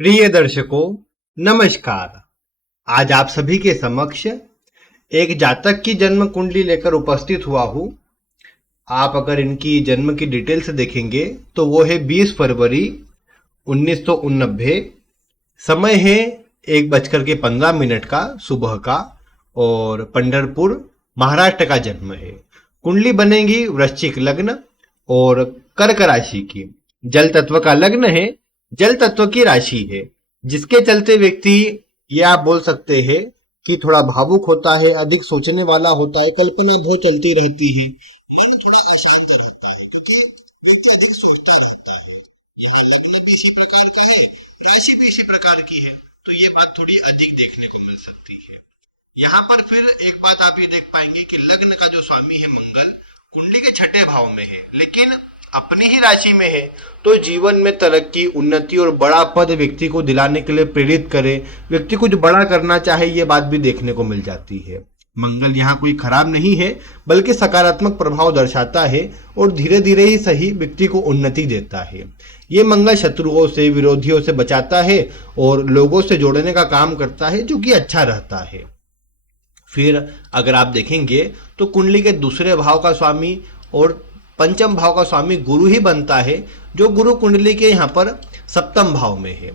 प्रिय दर्शकों, नमस्कार। आज आप सभी के समक्ष एक जातक की जन्म कुंडली लेकर उपस्थित हुआ हूँ। आप अगर इनकी जन्म की डिटेल्स देखेंगे तो वो है 20 फरवरी 1989। समय है 1:15 का सुबह का और पंढरपुर महाराष्ट्र का जन्म है। कुंडली बनेगी वृश्चिक लग्न और कर्क राशि की। जल तत्व का लग्न है, जल तत्व की राशि है, जिसके चलते व्यक्ति ये आप बोल सकते हैं कि थोड़ा भावुक होता है, अधिक सोचने वाला होता है, कल्पना बहुत चलती रहती है, मन थोड़ा अशांत रहता है क्योंकि व्यक्ति अधिक सोचता रहता है। यहाँ लग्न भी इसी प्रकार का है, राशि भी इसी प्रकार की है, तो ये बात थोड़ी अधिक देखने को मिल सकती है। यहाँ पर फिर एक बात आप ये देख पाएंगे कि लग्न का जो स्वामी है मंगल कुंडली के छठे भाव में है, लेकिन अपनी ही राशि में है, तो जीवन में तरक्की, उन्नति और बड़ा पद व्यक्ति को दिलाने के लिए प्रेरित करे, व्यक्ति कुछ बड़ा करना चाहे, ये बात भी देखने को मिल जाती है। मंगल यहाँ कोई खराब नहीं है, बल्कि सकारात्मक प्रभाव दर्शाता है और धीरे धीरे ही सही व्यक्ति को उन्नति देता है। ये मंगल शत्रुओं से, विरोधियों से बचाता है और लोगों से जोड़ने का काम करता है, जो कि अच्छा रहता है। फिर अगर आप देखेंगे तो कुंडली के दूसरे भाव का स्वामी और पंचम भाव का स्वामी गुरु ही बनता है, जो गुरु कुंडली के यहाँ पर सप्तम भाव में है।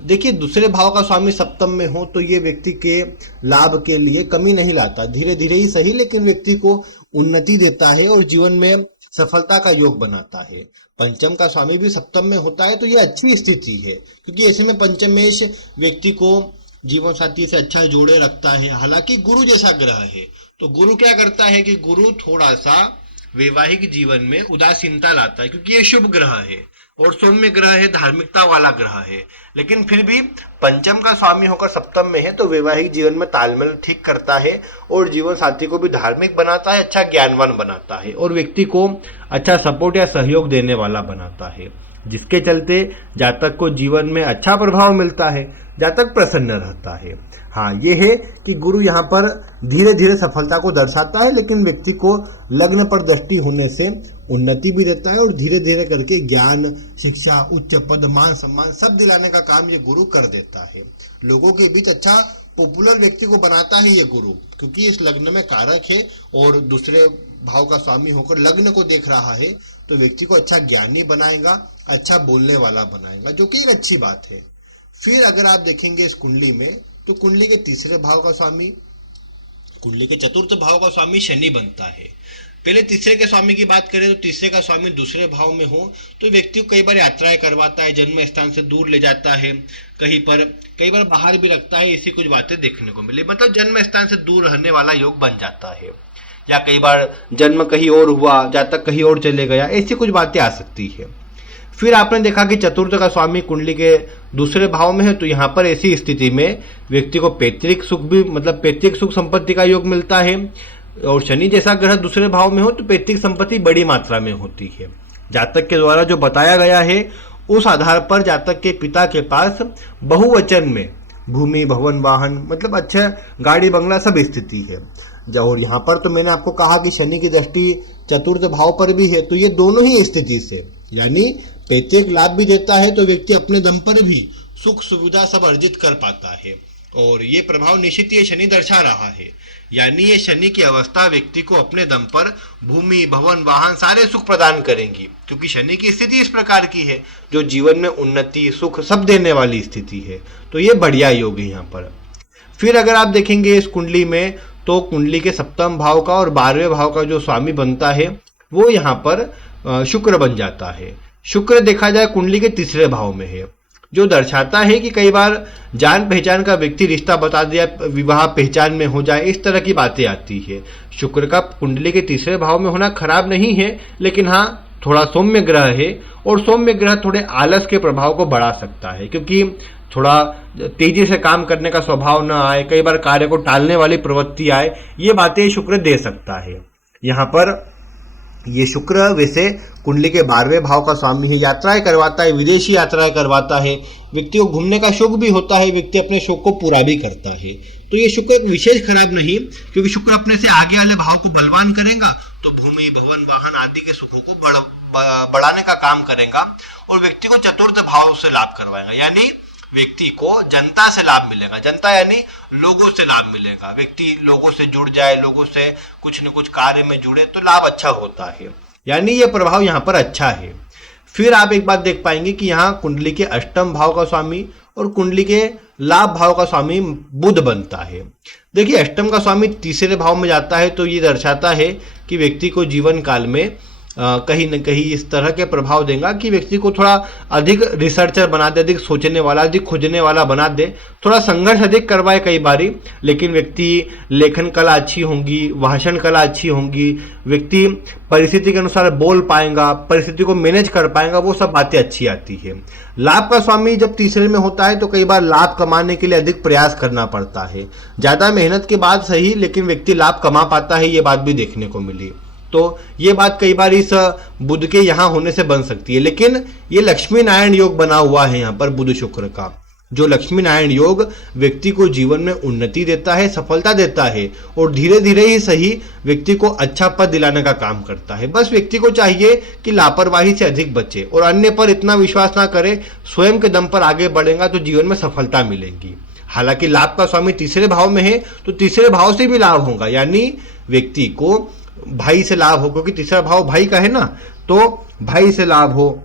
देखिए, दूसरे भाव का स्वामी सप्तम में हो तो ये व्यक्ति के लाभ के लिए कमी नहीं लाता, धीरे धीरे ही सही, लेकिन व्यक्ति को उन्नति देता है और जीवन में सफलता का योग बनाता है। पंचम का स्वामी भी सप्तम में होता है तो ये अच्छी स्थिति है, क्योंकि ऐसे में पंचमेश व्यक्ति को जीवन साथी से अच्छा जोड़े रखता है। हालांकि गुरु जैसा ग्रह है, तो गुरु क्या करता है कि गुरु थोड़ा सा वैवाहिक जीवन में उदासीनता लाता है, क्योंकि ये शुभ ग्रह है और सौम्य ग्रह है, धार्मिकता वाला ग्रह है। लेकिन फिर भी पंचम का स्वामी होकर सप्तम में है तो वैवाहिक जीवन में तालमेल ठीक करता है और जीवन साथी को भी धार्मिक बनाता है, अच्छा ज्ञानवान बनाता है और व्यक्ति को अच्छा सपोर्ट या सहयोग देने वाला बनाता है, जिसके चलते जातक को जीवन में अच्छा प्रभाव मिलता है, जातक प्रसन्न रहता है। हाँ, ये है कि गुरु यहाँ पर धीरे धीरे सफलता को दर्शाता है, लेकिन व्यक्ति को लग्न पर दृष्टि होने से उन्नति भी देता है और धीरे धीरे करके ज्ञान, शिक्षा, उच्च पद, मान सम्मान सब दिलाने का काम ये गुरु कर देता है। लोगों के बीच अच्छा पॉपुलर व्यक्ति को बनाता है ये गुरु, क्योंकि इस लग्न में कारक है और दूसरे भाव का स्वामी होकर लग्न को देख रहा है, तो व्यक्ति को अच्छा ज्ञानी बनाएगा, अच्छा बोलने वाला बनाएगा, जो कि एक अच्छी बात है। फिर अगर आप देखेंगे इस कुंडली में तो कुंडली के तीसरे भाव का स्वामी, कुंडली के चतुर्थ भाव का स्वामी शनि बनता है। पहले तीसरे के स्वामी की बात करें तो तीसरे का स्वामी दूसरे भाव में हो तो व्यक्ति को कई बार यात्राएं करवाता है, जन्म स्थान से दूर ले जाता है, कई बार बाहर भी रखता है, ऐसी कुछ बातें देखने को मिली। मतलब जन्म स्थान से दूर रहने वाला योग बन जाता है, या कई बार जन्म कहीं और हुआ, जातक कहीं और चले गया, ऐसी कुछ बातें आ सकती है। फिर आपने देखा कि चतुर्थ का स्वामी कुंडली के दूसरे भाव में है, तो यहाँ पर ऐसी स्थिति में व्यक्ति को पैतृक सुख भी, मतलब पैतृक सुख संपत्ति का योग मिलता है, और शनि जैसा ग्रह दूसरे भाव में हो तो पैतृक संपत्ति बड़ी मात्रा में होती है। जातक के द्वारा जो बताया गया है उस आधार पर जातक के पिता के पास बहुवचन में भूमि, भवन, वाहन, मतलब अच्छा गाड़ी, बंगला सब स्थिति है। और यहाँ पर तो मैंने आपको कहा कि शनि की दृष्टि चतुर्थ भाव पर भी है, तो ये दोनों ही स्थिति से, यानी पैतृक लाभ भी देता है तो व्यक्ति अपने दम पर भी सुख सुविधा सब अर्जित कर पाता है, और ये प्रभाव निश्चित ये शनि दर्शा रहा है। यानी ये शनि की अवस्था व्यक्ति को अपने दम पर भूमि, भवन, वाहन सारे सुख प्रदान करेंगी, क्योंकि शनि की स्थिति इस प्रकार की है जो जीवन में उन्नति, सुख सब देने वाली स्थिति है। तो ये बढ़िया योग है यहाँ पर। फिर अगर आप देखेंगे इस कुंडली में तो कुंडली के सप्तम भाव का और 12वें भाव का जो स्वामी बनता है वो यहाँ पर शुक्र बन जाता है। शुक्र देखा जाए कुंडली के तीसरे भाव में है, जो दर्शाता है कि कई बार जान पहचान का व्यक्ति रिश्ता बता दिया, विवाह पहचान में हो जाए, इस तरह की बातें आती है। शुक्र का कुंडली के तीसरे भाव में होना खराब नहीं है, लेकिन हाँ थोड़ा सौम्य ग्रह है और सौम्य ग्रह थोड़े आलस के प्रभाव को बढ़ा सकता है, क्योंकि थोड़ा तेजी से काम करने का स्वभाव न आए, कई बार कार्य को टालने वाली प्रवृत्ति आए, ये बातें शुक्र दे सकता है। यहाँ पर ये शुक्र वैसे कुंडली के 12वें भाव का स्वामी है, यात्राएं करवाता है, विदेशी यात्राएं करवाता है, व्यक्ति को घूमने का शौक भी होता है, व्यक्ति अपने शौक को पूरा भी करता है। तो ये शुक्र एक विशेष खराब नहीं, क्योंकि शुक्र अपने से आगे वाले भाव को बलवान करेगा तो भूमि, भवन, वाहन आदि के सुखों को बढ़ाने का काम करेगा और व्यक्ति को चतुर्थ भाव से लाभ करवाएगा। यानी व्यक्ति को जनता से लाभ मिलेगा। जनता यानी लोगों से लाभ मिलेगा। व्यक्ति लोगों से जुड़ जाए, लोगों से कुछ न कुछ कार्य में जुड़े तो लाभ अच्छा होता है, यानी ये प्रभाव यहाँ पर अच्छा है। फिर आप एक बात देख पाएंगे कि यहाँ कुंडली के अष्टम भाव का स्वामी और कुंडली के लाभ भाव का स्वामी बुध बनता है। देखिए, अष्टम का स्वामी तीसरे भाव में जाता है तो ये दर्शाता है कि व्यक्ति को जीवन काल में कहीं न कहीं इस तरह के प्रभाव देगा कि व्यक्ति को थोड़ा अधिक रिसर्चर बना दे, अधिक सोचने वाला, अधिक खोजने वाला बना दे, थोड़ा संघर्ष अधिक करवाए कई बारी, लेकिन व्यक्ति लेखन कला अच्छी होंगी, भाषण कला अच्छी होंगी, व्यक्ति परिस्थिति के अनुसार बोल पाएगा, परिस्थिति को मैनेज कर पाएगा, वो सब बातें अच्छी आती है। लाभ का स्वामी जब तीसरे में होता है तो कई बार लाभ कमाने के लिए अधिक प्रयास करना पड़ता है। ज़्यादा मेहनत के बाद सही, लेकिन व्यक्ति लाभ कमा पाता है, ये बात भी देखने को मिली। तो ये बात कई बार इस बुध के यहाँ होने से बन सकती है, लेकिन ये लक्ष्मी नारायण योग बना हुआ है यहाँ पर बुध शुक्र का, जो लक्ष्मी नारायण योग व्यक्ति को जीवन में उन्नति देता है, सफलता देता है और धीरे धीरे ही सही व्यक्ति को अच्छा पद दिलाने का काम करता है। बस व्यक्ति को चाहिए कि लापरवाही से अधिक बचे और अन्य पर इतना विश्वास ना करे, स्वयं के दम पर आगे बढ़ेगा तो जीवन में सफलता मिलेगी। हालांकि लाभ का स्वामी तीसरे भाव में है तो तीसरे भाव से भी लाभ होगा, यानी व्यक्ति को भाई से लाभ हो, क्योंकि तीसरा भाव भाई का है ना, तो भाई से लाभ हो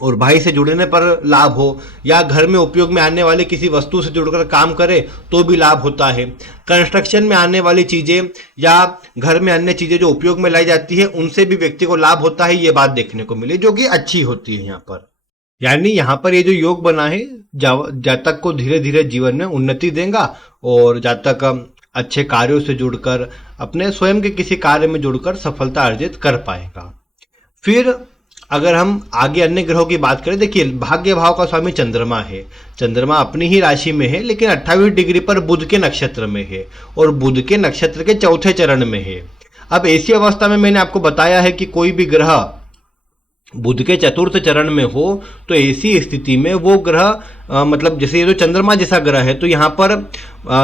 और भाई से जुड़ने पर लाभ हो, या घर में उपयोग में आने वाली किसी वस्तु से जुड़कर काम करे तो भी लाभ होता है। कंस्ट्रक्शन में आने वाली चीजें या घर में अन्य चीजें जो उपयोग में लाई जाती है उनसे भी व्यक्ति को लाभ होता है, ये बात देखने को मिली, जो कि अच्छी होती है यहाँ पर। यानी यहाँ पर ये जो योग बना है जातक को धीरे धीरे जीवन में उन्नति देगा और जातक अच्छे कार्यों से जुड़कर अपने स्वयं के किसी कार्य में जुड़कर सफलता अर्जित कर पाएगा। फिर अगर हम आगे अन्य ग्रहों की बात करें, देखिए भाग्य भाव का स्वामी चंद्रमा है। चंद्रमा अपनी ही राशि में है, लेकिन 28 डिग्री पर बुध के नक्षत्र में है और बुध के नक्षत्र के चौथे चरण में है। अब ऐसी अवस्था में मैंने आपको बताया है कि कोई भी ग्रह बुध के चतुर्थ चरण में हो तो ऐसी स्थिति में वो ग्रह मतलब जैसे ये जो चंद्रमा जैसा ग्रह है तो यहाँ पर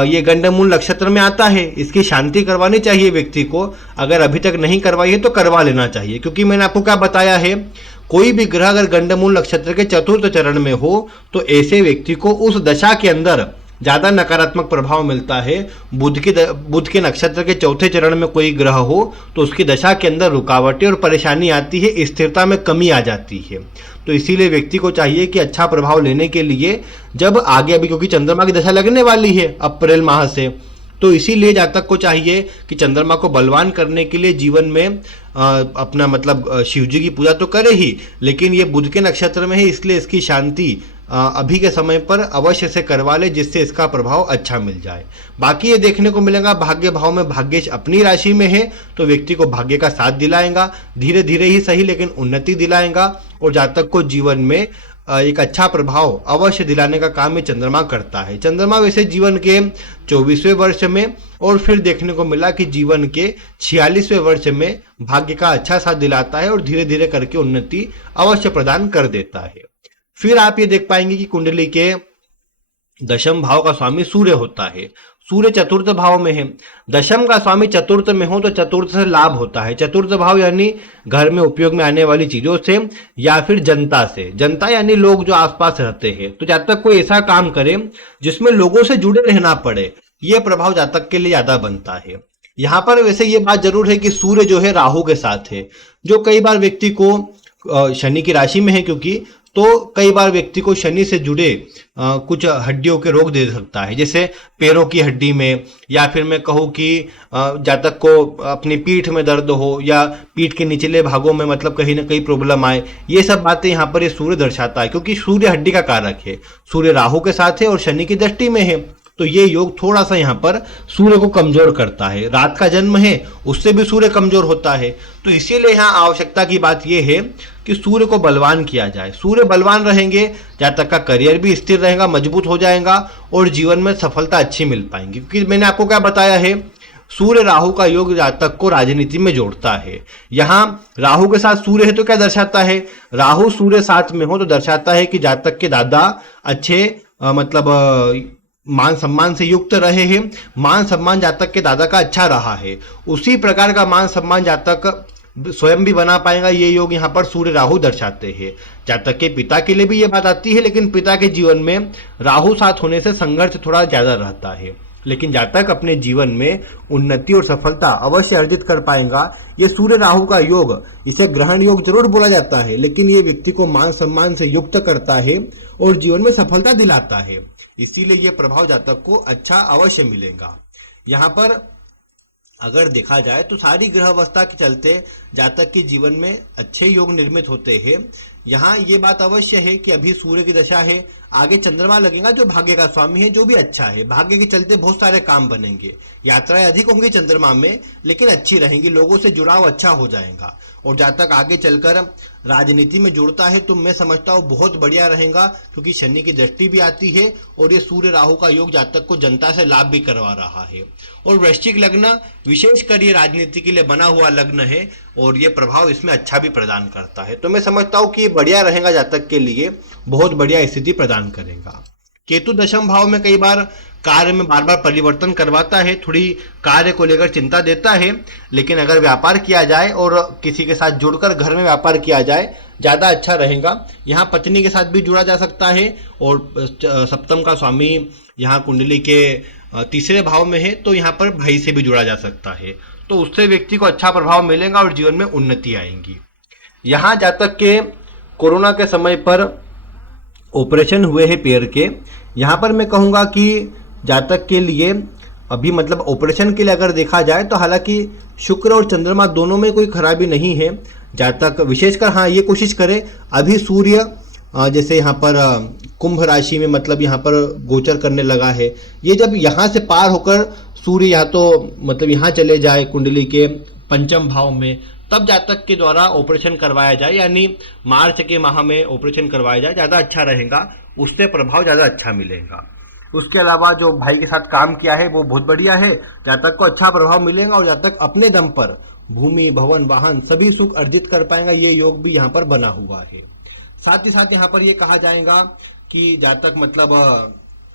ये गंडमूल नक्षत्र में आता है, इसकी शांति करवानी चाहिए व्यक्ति को। अगर अभी तक नहीं करवाई है तो करवा लेना चाहिए, क्योंकि मैंने आपको क्या बताया है, कोई भी ग्रह अगर गंडमूल नक्षत्र के चतुर्थ चरण में हो तो ऐसे व्यक्ति को उस दशा के अंदर ज़्यादा नकारात्मक प्रभाव मिलता है। बुध के नक्षत्र के चौथे चरण में कोई ग्रह हो तो उसकी दशा के अंदर रुकावटें और परेशानी आती है, स्थिरता में कमी आ जाती है। तो इसीलिए व्यक्ति को चाहिए कि अच्छा प्रभाव लेने के लिए जब आगे अभी, क्योंकि चंद्रमा की दशा लगने वाली है अप्रैल माह से, तो इसीलिए जातक को चाहिए कि चंद्रमा को बलवान करने के लिए जीवन में अपना मतलब शिव जी की पूजा तो करे ही, लेकिन ये बुध के नक्षत्र में है इसलिए इसकी शांति अभी के समय पर अवश्य से करवा ले, जिससे इसका प्रभाव अच्छा मिल जाए। बाकी ये देखने को मिलेगा भाग्य भाव में भाग्येश अपनी राशि में है तो व्यक्ति को भाग्य का साथ दिलाएगा, धीरे धीरे ही सही लेकिन उन्नति दिलाएगा और जातक को जीवन में एक अच्छा प्रभाव अवश्य दिलाने का काम ये चंद्रमा करता है। चंद्रमा वैसे जीवन के 24वें वर्ष में और फिर देखने को मिला कि जीवन के 46वें वर्ष में भाग्य का अच्छा साथ दिलाता है और धीरे धीरे करके उन्नति अवश्य प्रदान कर देता है। फिर आप ये देख पाएंगे कि कुंडली के दशम भाव का स्वामी सूर्य होता है। सूर्य चतुर्थ भाव में है। दशम का स्वामी चतुर्थ में हो तो चतुर्थ से लाभ होता है। चतुर्थ भाव यानी घर में उपयोग में आने वाली चीजों से या फिर जनता से। जनता यानी लोग जो आसपास रहते हैं। तो जातक कोई ऐसा काम करे जिसमें लोगों से जुड़े रहना पड़े, यह प्रभाव जातक के लिए ज्यादा बनता है। यहाँ पर वैसे ये बात जरूर है कि सूर्य जो है राहु के साथ है, जो कई बार व्यक्ति को शनि की राशि में है, क्योंकि तो कई बार व्यक्ति को शनि से जुड़े कुछ हड्डियों के रोग दे सकता है, जैसे पैरों की हड्डी में, या फिर मैं कहूँ कि जातक को अपनी पीठ में दर्द हो या पीठ के निचले भागों में मतलब कहीं ना कहीं प्रॉब्लम आए। ये सब बातें यहाँ पर ये सूर्य दर्शाता है, क्योंकि सूर्य हड्डी का कारक है। सूर्य राहु के साथ है और शनि की दृष्टि में है, तो ये योग थोड़ा सा यहाँ पर सूर्य को कमजोर करता है। रात का जन्म है उससे भी सूर्य कमजोर होता है, तो इसीलिए यहाँ आवश्यकता की बात यह है कि सूर्य को बलवान किया जाए। सूर्य बलवान रहेंगे, जातक का करियर भी स्थिर रहेगा, मजबूत हो जाएगा और जीवन में सफलता अच्छी मिल पाएंगी। क्योंकि मैंने आपको क्या बताया है, सूर्य राहु का योग जातक को राजनीति में जोड़ता है। यहाँ राहु के साथ सूर्य है तो क्या दर्शाता है, राहु सूर्य साथ में हो तो दर्शाता है कि जातक के दादा अच्छे मतलब मान सम्मान से युक्त रहे हैं। मान सम्मान जातक के दादा का अच्छा रहा है, उसी प्रकार का मान सम्मान जातक स्वयं भी बना पाएगा, ये योग यहाँ पर सूर्य राहु दर्शाते हैं। जातक के पिता के लिए भी ये बात आती है, लेकिन पिता के जीवन में राहु साथ होने से संघर्ष थोड़ा ज्यादा रहता है। लेकिन जातक अपने जीवन में उन्नति और सफलता अवश्य अर्जित कर पाएगा। ये सूर्य राहु का योग, इसे ग्रहण योग जरूर बोला जाता है, लेकिन ये व्यक्ति को मान सम्मान से युक्त करता है और जीवन में सफलता दिलाता है। इसीलिए यह प्रभाव जातक को अच्छा अवश्य मिलेगा। यहाँ पर अगर देखा जाए तो सारी ग्रह अवस्था के चलते जातक के जीवन में अच्छे योग निर्मित होते हैं। यहाँ ये बात अवश्य है कि अभी सूर्य की दशा है, आगे चंद्रमा लगेगा जो भाग्य का स्वामी है, जो भी अच्छा है। भाग्य के चलते बहुत सारे काम बनेंगे, यात्राएं अधिक होंगी चंद्रमा में, लेकिन अच्छी रहेंगी, लोगों से जुड़ाव अच्छा हो जाएगा। और जातक आगे चलकर राजनीति में जुड़ता है तो मैं समझता हूँ बहुत बढ़िया रहेगा, क्योंकि शनि की दृष्टि भी आती है और ये सूर्य राहु का योग जातक को जनता से लाभ भी करवा रहा है। और वृश्चिक लग्न विशेषकर ये राजनीति के लिए बना हुआ लग्न है और ये प्रभाव इसमें अच्छा भी प्रदान करता है। तो मैं समझता हूँ कि ये बढ़िया रहेगा, जातक के लिए बहुत बढ़िया स्थिति प्रदान करेगा। केतु दशम भाव में कई बार कार्य में बार बार परिवर्तन करवाता है, थोड़ी कार्य को लेकर चिंता देता है, लेकिन अगर व्यापार किया जाए और किसी के साथ जुड़कर घर में व्यापार किया जाए ज़्यादा अच्छा रहेगा। यहाँ पत्नी के साथ भी जुड़ा जा सकता है और सप्तम का स्वामी यहाँ कुंडली के तीसरे भाव में है, तो यहाँ पर भाई से भी जुड़ा जा सकता है, तो उससे व्यक्ति को अच्छा प्रभाव मिलेगा और जीवन में उन्नति आएगी। यहाँ जातक के कोरोना के समय पर ऑपरेशन हुए हैं पैर के, यहाँ पर मैं कहूँगा कि जातक के लिए अभी मतलब ऑपरेशन के लिए अगर देखा जाए तो हालांकि शुक्र और चंद्रमा दोनों में कोई खराबी नहीं है। जातक विशेषकर हाँ ये कोशिश करे, अभी सूर्य जैसे यहाँ पर कुंभ राशि में मतलब यहाँ पर गोचर करने लगा है, ये जब यहाँ से पार होकर सूर्य या तो मतलब यहाँ चले जाए कुंडली के पंचम भाव में, तब जातक के द्वारा ऑपरेशन करवाया जाए, यानी मार्च के माह में ऑपरेशन करवाया जाए, ज़्यादा अच्छा रहेगा, उससे प्रभाव ज़्यादा अच्छा मिलेगा। उसके अलावा जो भाई के साथ काम किया है वो बहुत बढ़िया है, जातक को अच्छा प्रभाव मिलेगा और जातक अपने दम पर भूमि भवन वाहन सभी सुख अर्जित कर पाएगा। ये योग भी यहाँ पर बना हुआ है। साथ ही साथ यहाँ पर ये कहा जाएगा कि जातक मतलब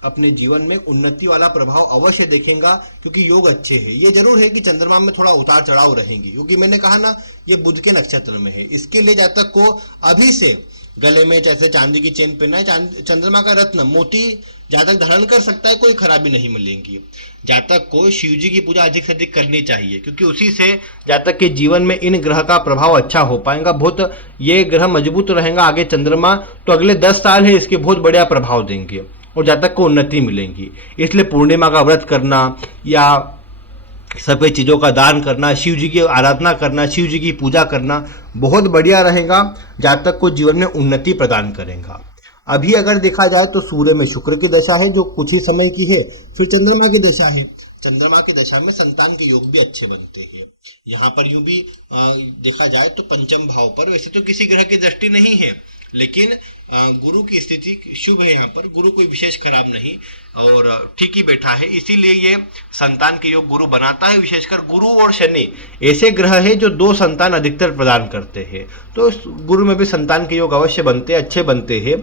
अपने जीवन में उन्नति वाला प्रभाव अवश्य देखेगा, क्योंकि योग अच्छे हैं। ये जरूर है कि चंद्रमा में थोड़ा उतार चढ़ाव रहेंगे, क्योंकि मैंने कहा ना ये बुध के नक्षत्र में है। इसके लिए जातक को अभी से गले में जैसे चांदी की चेन पहनना है, चंद्रमा का रत्न मोती जातक धारण कर सकता है, कोई खराबी नहीं मिलेगी। जातक को शिव जी की पूजा अधिक से अधिक करनी चाहिए, क्योंकि उसी से जातक के जीवन में इन ग्रह का प्रभाव अच्छा हो पाएगा, बहुत ये ग्रह मजबूत रहेगा। आगे चंद्रमा तो अगले 10 साल है इसके बहुत बढ़िया प्रभाव देंगे और जातक को उन्नति मिलेंगी। इसलिए पूर्णिमा का व्रत करना या सफेद चीज़ों का दान करना, शिव जी की आराधना करना, शिव जी की पूजा करना बहुत बढ़िया रहेगा, जातक को जीवन में उन्नति प्रदान करेगा। अभी अगर देखा जाए तो सूर्य में शुक्र की दशा है जो कुछ ही समय की है, फिर चंद्रमा की दशा है। चंद्रमा की दशा में संतान के योग भी अच्छे बनते हैं। यहाँ पर यूं भी देखा जाए तो पंचम भाव पर वैसे तो किसी ग्रह की दृष्टि नहीं है, लेकिन गुरु की स्थिति शुभ है, यहाँ पर गुरु कोई विशेष खराब नहीं और ठीक ही बैठा है, इसीलिए ये संतान के योग गुरु बनाता है। विशेषकर गुरु और शनि ऐसे ग्रह है जो 2 संतान अधिकतर प्रदान करते हैं, तो गुरु में भी संतान के योग अवश्य बनते हैं, अच्छे बनते हैं।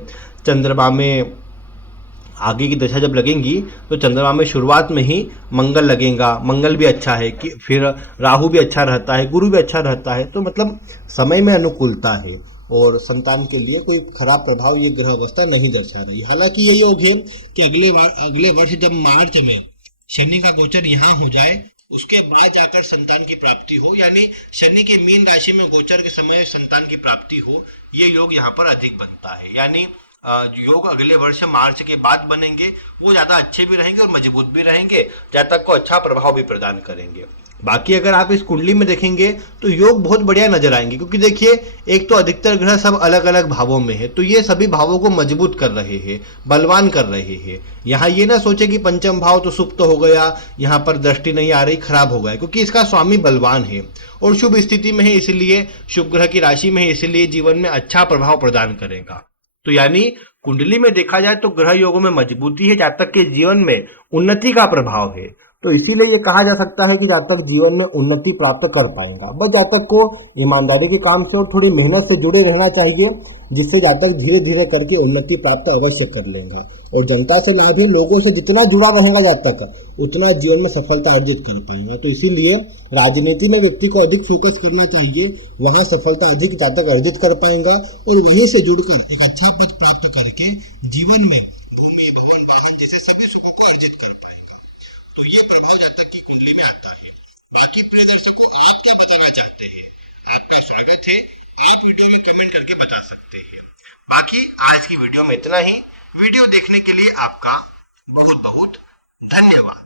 चंद्रमा में आगे की दशा जब लगेंगी तो चंद्रमा में शुरुआत में ही मंगल लगेगा, मंगल भी अच्छा है कि फिर राहु भी अच्छा रहता है, गुरु भी अच्छा रहता है, तो मतलब समय में अनुकूलता है और संतान के लिए कोई खराब प्रभाव ये ग्रह अवस्था नहीं दर्शा रही। हालांकि ये योग है कि अगले वर्ष जब मार्च में शनि का गोचर यहाँ हो जाए उसके बाद जाकर संतान की प्राप्ति हो, यानी शनि के मीन राशि में गोचर के समय संतान की प्राप्ति हो, ये योग यहाँ पर अधिक बनता है। यानी योग अगले वर्ष मार्च के बाद बनेंगे, वो ज्यादा अच्छे भी रहेंगे और मजबूत भी रहेंगे, जातक को अच्छा प्रभाव भी प्रदान करेंगे। बाकी अगर आप इस कुंडली में देखेंगे तो योग बहुत बढ़िया नजर आएंगे, क्योंकि देखिए एक तो अधिकतर ग्रह सब अलग अलग भावों में है, तो ये सभी भावों को मजबूत कर रहे हैं, बलवान कर रहे हैं। यहाँ ये ना सोचे कि पंचम भाव तो सुप्त हो गया, यहाँ पर दृष्टि नहीं आ रही, खराब हो गया, क्योंकि इसका स्वामी बलवान है और शुभ स्थिति में है, इसलिए शुभ ग्रह की राशि में है, इसलिए जीवन में अच्छा प्रभाव प्रदान करेगा। तो यानी कुंडली में देखा जाए तो ग्रह योगों में मजबूती है, जातक के जीवन में उन्नति का प्रभाव है। तो इसीलिए ये कहा जा सकता है कि जातक जीवन में उन्नति प्राप्त कर पाएगा। बस जातक को ईमानदारी के काम से और थोड़ी मेहनत से जुड़े रहना चाहिए, जिससे जातक धीरे धीरे करके उन्नति प्राप्त अवश्य कर लेगा। और जनता से ना भी लोगों से जितना जुड़ा रहेगा जातक, उतना जीवन में सफलता अर्जित कर पाएगा। तो इसीलिए राजनीति में व्यक्ति को अधिक फोकस करना चाहिए, वहां सफलता अधिक जातक अर्जित कर पाएगा और वहीं से जुड़कर एक अच्छा पद प्राप्त करके जीवन में भूमि भवन वाहन जैसे सभी सुखों को अर्जित कर पाएगा। तो ये प्रभाव जातक की कुंडली में आता है। बाकी प्रिय दर्शकों, आप क्या बताना चाहते हैं? आपका स्वागत है, आप वीडियो में कमेंट करके बता सकते हैं। बाकी आज की वीडियो में इतना ही। वीडियो देखने के लिए आपका बहुत बहुत धन्यवाद।